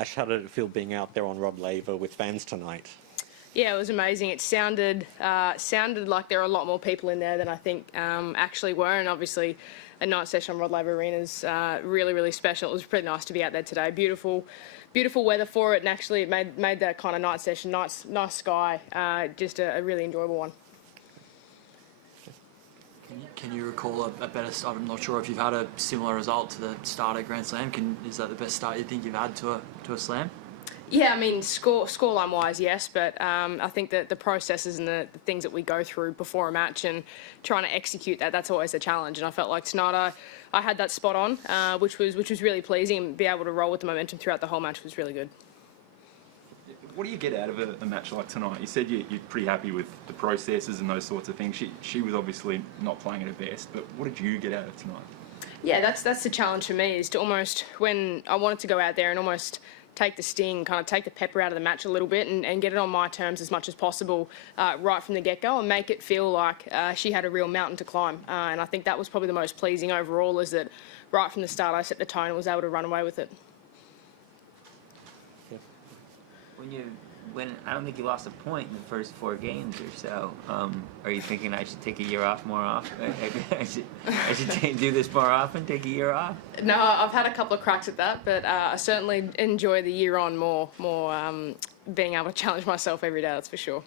Ash, how did it feel being out there on Rod Laver with fans tonight? Yeah, it was amazing. It sounded like there were a lot more people in there than I think actually were, and obviously a night session on Rod Laver Arena is really, really special. It was pretty nice to be out there today. Beautiful weather for it, and actually it made that kind of night session, nice sky, just a really enjoyable one. Can you recall a better start? I'm not sure if you've had a similar result to the start at Grand Slam. Is that the best start you think you've had to a slam? Yeah, I mean, scoreline wise, yes, but I think that the processes and the things that we go through before a match and trying to execute that's always the challenge. And I felt like tonight I had that spot on, which was really pleasing, and be able to roll with the momentum throughout the whole match was really good. What do you get out of a match like tonight? You said you're pretty happy with the processes and those sorts of things. She was obviously not playing at her best, but what did you get out of tonight? Yeah, that's the challenge for me, is to almost, when I wanted to go out there and almost take the sting, kind of take the pepper out of the match a little bit and get it on my terms as much as possible right from the get-go, and make it feel like she had a real mountain to climb. And I think that was probably the most pleasing overall, is that right from the start I set the tone and was able to run away with it. When I don't think you lost a point in the first 4 games or so, are you thinking I should take a year off more often? I should do this more often, take a year off? No, I've had a couple of cracks at that, but I certainly enjoy the year on more being able to challenge myself every day, that's for sure.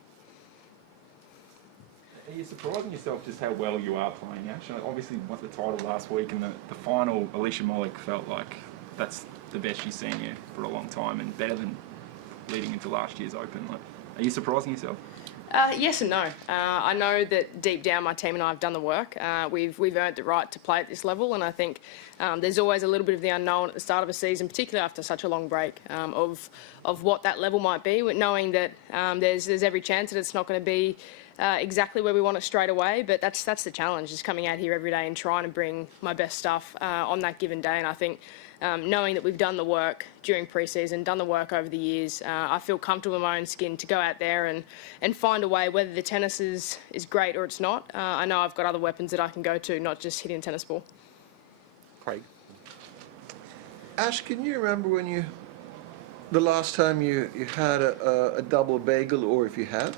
Are you surprising yourself just how well you are playing, Ash? Obviously, won the title last week, and the final, Alicia Molik felt like that's the best she's seen you for a long time, and better than leading into last year's Open. Are you surprising yourself? Yes and no. I know that deep down my team and I have done the work. We've earned the right to play at this level, and I think there's always a little bit of the unknown at the start of a season, particularly after such a long break, of what that level might be, knowing that there's every chance that it's not going to be exactly where we want it straight away, but that's the challenge, is coming out here every day and trying to bring my best stuff on that given day. And I think knowing that we've done the work during pre-season, done the work over the years, I feel comfortable in my own skin to go out there and find a way, whether the tennis is great or it's not. I know I've got other weapons that I can go to, not just hitting a tennis ball. Craig? Ash, can you remember the last time you had a double bagel, or if you have?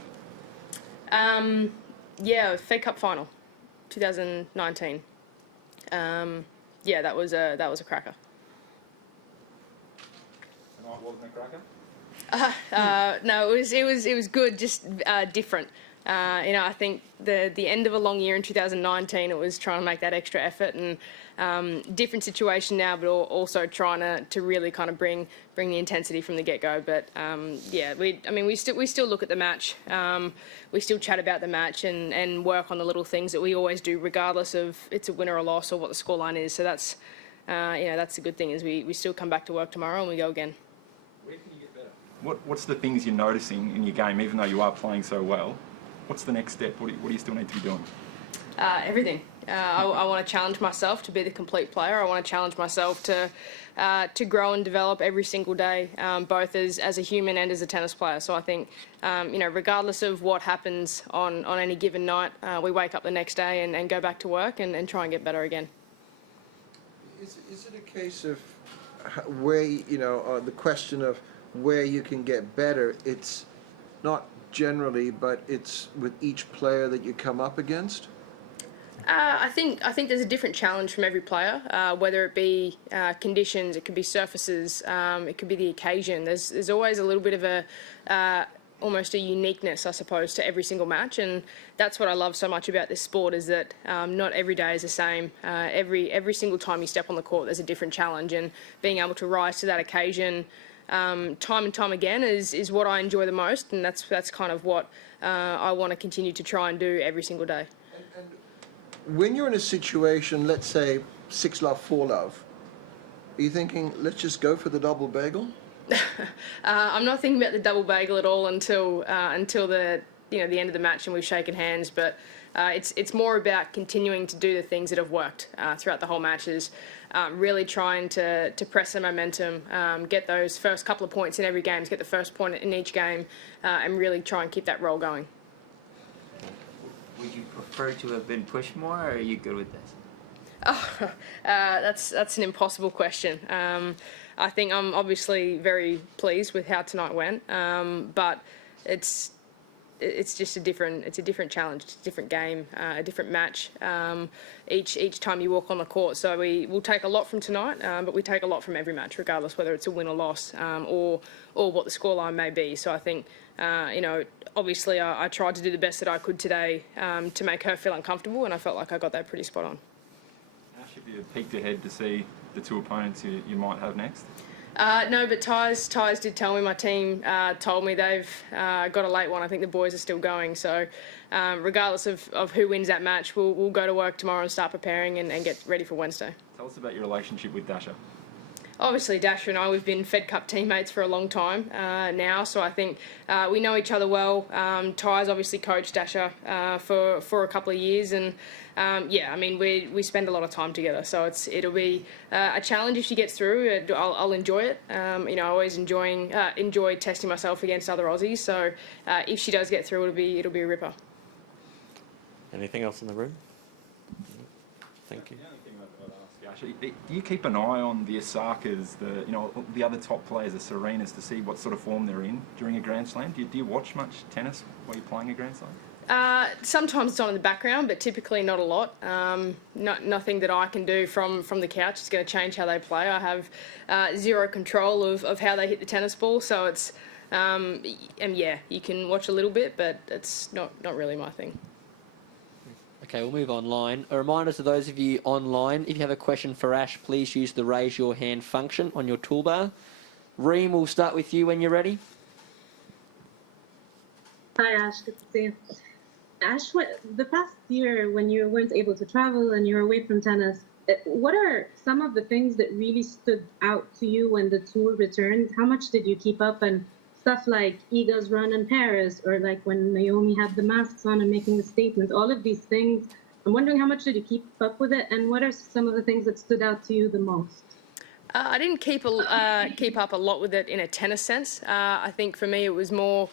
Yeah, Fed Cup final, 2019. Yeah, that was a cracker. Tonight wasn't a cracker? No, it was good, just different. I think the end of a long year in 2019, it was trying to make that extra effort, and different situation now, but also trying to really kind of bring the intensity from the get-go. But yeah, we still look at the match. We still chat about the match and work on the little things that we always do, regardless of it's a win or a loss or what the scoreline is. So that's that's the good thing, is we still come back to work tomorrow and we go again. Where can you get better? What's the things you're noticing in your game, even though you are playing so well? What's the next step? What do you still need to be doing? Everything. I want to challenge myself to be the complete player. I want to challenge myself to grow and develop every single day, both as a human and as a tennis player. So I think, regardless of what happens on any given night, we wake up the next day and go back to work and try and get better again. Is it a case of where, the question of where you can get better? It's not generally, but it's with each player that you come up against? I think there's a different challenge from every player, whether it be conditions, it could be surfaces, it could be the occasion. There's always a little bit of a almost a uniqueness, I suppose, to every single match, and that's what I love so much about this sport, is that not every day is the same. Every single time you step on the court, there's a different challenge, and being able to rise to that occasion time and time again is what I enjoy the most, and that's kind of what I want to continue to try and do every single day. And when you're in a situation, let's say 6-love, 4-love, are you thinking, let's just go for the double bagel? I'm not thinking about the double bagel at all until the the end of the match and we've shaken hands. But it's more about continuing to do the things that have worked throughout the whole matches. Really trying to press the momentum, get those first couple of points in every game, get the first point in each game, and really try and keep that roll going. Would you prefer to have been pushed more, or are you good with this? Oh, that's an impossible question. I think I'm obviously very pleased with how tonight went, but it's just a different challenge, it's a different game, a different match each time you walk on the court. So we'll take a lot from tonight, but we take a lot from every match, regardless whether it's a win or loss, or what the scoreline may be. So I think, obviously I tried to do the best that I could today to make her feel uncomfortable, and I felt like I got that pretty spot on. How should you have peeked ahead to see the two opponents you might have next? No, but Ty's did tell me, my team told me they've got a late one. I think the boys are still going. So regardless of who wins that match, we'll go to work tomorrow and start preparing and get ready for Wednesday. Tell us about your relationship with Dasha. Obviously, Dasha and I, we've been Fed Cup teammates for a long time now, so I think we know each other well. Ty's obviously coached Dasha for a couple of years, and we spend a lot of time together, so it'll be a challenge if she gets through. I'll enjoy it. I always enjoy testing myself against other Aussies, so if she does get through, it'll be a ripper. Anything else in the room? Thank you. The only thing I'd ask you, actually, do you keep an eye on the Osakas, the other top players, the Serenas, to see what sort of form they're in during a Grand Slam? Do you watch much tennis while you're playing a Grand Slam? Sometimes it's on in the background, but typically not a lot. Nothing that I can do from the couch is going to change how they play. I have zero control of how they hit the tennis ball, so it's you can watch a little bit, but it's not really my thing. Okay, we'll move online. A reminder to those of you online, if you have a question for Ash, please use the raise your hand function on your toolbar. Reem, we'll start with you when you're ready. Hi Ash, good to see you. Ash, the past year when you weren't able to travel and you were away from tennis, what are some of the things that really stood out to you when the tour returned? How much did you keep up? And stuff like Iga's run in Paris, or like when Naomi had the masks on and making the statement, all of these things. I'm wondering, how much did you keep up with it, and what are some of the things that stood out to you the most? I didn't keep up a lot with it in a tennis sense. I think for me it was more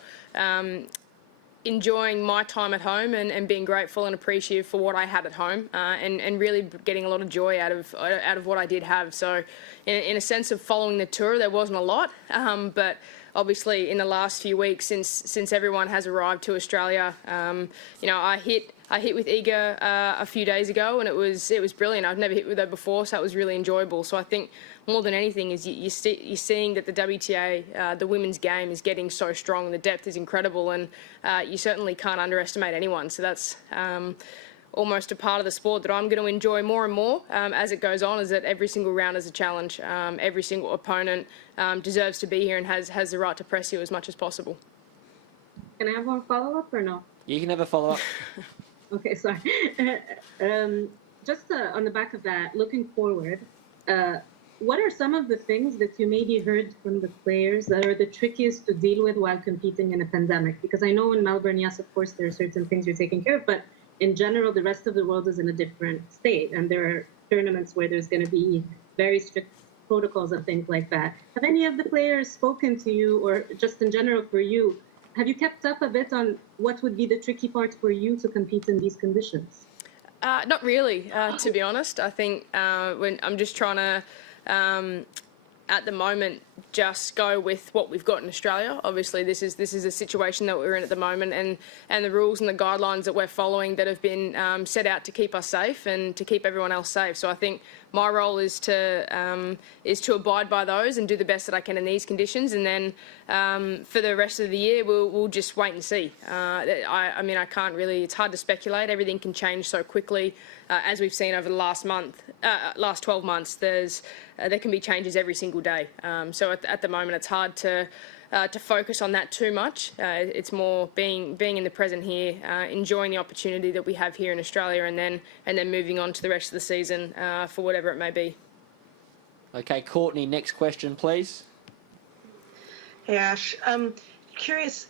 enjoying my time at home and being grateful and appreciative for what I had at home, and really getting a lot of joy out of what I did have. So in a sense of following the tour, there wasn't a lot, but obviously in the last few weeks since everyone has arrived to Australia, I hit with Iga a few days ago, and it was brilliant. I've never hit with her before, so it was really enjoyable. So I think more than anything is you're seeing that the WTA, the women's game, is getting so strong. The depth is incredible, and you certainly can't underestimate anyone. So that's almost a part of the sport that I'm going to enjoy more and more as it goes on, is that every single round is a challenge. Every single opponent deserves to be here and has the right to press you as much as possible. Can I have one follow-up or no? You can have a follow-up. Okay, sorry. Just on the back of that, looking forward, what are some of the things that you maybe heard from the players that are the trickiest to deal with while competing in a pandemic? Because I know in Melbourne, yes, of course, there are certain things you're taking care of, but in general, the rest of the world is in a different state, and there are tournaments where there's going to be very strict protocols and things like that. Have any of the players spoken to you, or just in general for you, have you kept up a bit on what would be the tricky part for you to compete in these conditions? Not really, to be honest. I think when I'm just trying to, at the moment, just go with what we've got in Australia. Obviously, this is a situation that we're in at the moment, and the rules and the guidelines that we're following that have been set out to keep us safe and to keep everyone else safe. So I think my role is to abide by those and do the best that I can in these conditions, and then for the rest of the year we'll just wait and see. I can't really. It's hard to speculate. Everything can change so quickly, as we've seen over the last 12 months. There can be changes every single day. So at the moment, it's hard to focus on that too much. It's more being in the present here, enjoying the opportunity that we have here in Australia, and then moving on to the rest of the season for whatever it may be. Okay, Courtney, next question, please. Hey, Ash. Curious,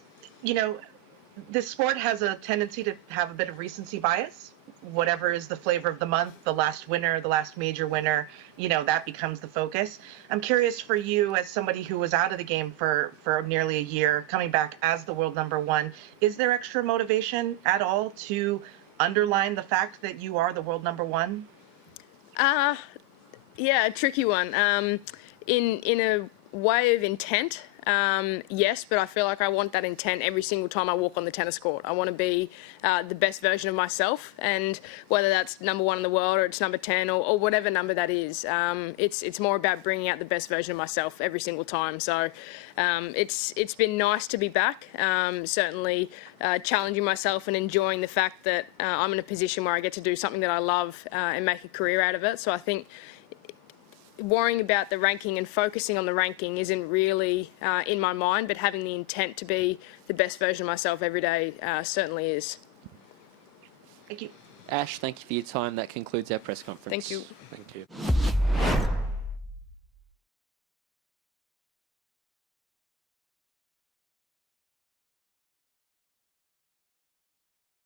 this sport has a tendency to have a bit of recency bias. Whatever is the flavor of the month, the last winner, the last major winner, that becomes the focus. I'm curious for you, as somebody who was out of the game for nearly a year, coming back as the world #1, is there extra motivation at all to underline the fact that you are the world #1? Yeah, a tricky one. in a way of intent, yes, but I feel like I want that intent every single time I walk on the tennis court. I want to be the best version of myself, and whether that's number 1 in the world or it's number 10 or whatever number that is, it's more about bringing out the best version of myself every single time. So it's been nice to be back. Certainly challenging myself and enjoying the fact that I'm in a position where I get to do something that I love and make a career out of it. So I think worrying about the ranking and focusing on the ranking isn't really in my mind, but having the intent to be the best version of myself every day certainly is. Thank you. Ash, thank you for your time. That concludes our press conference. Thank you. Thank you.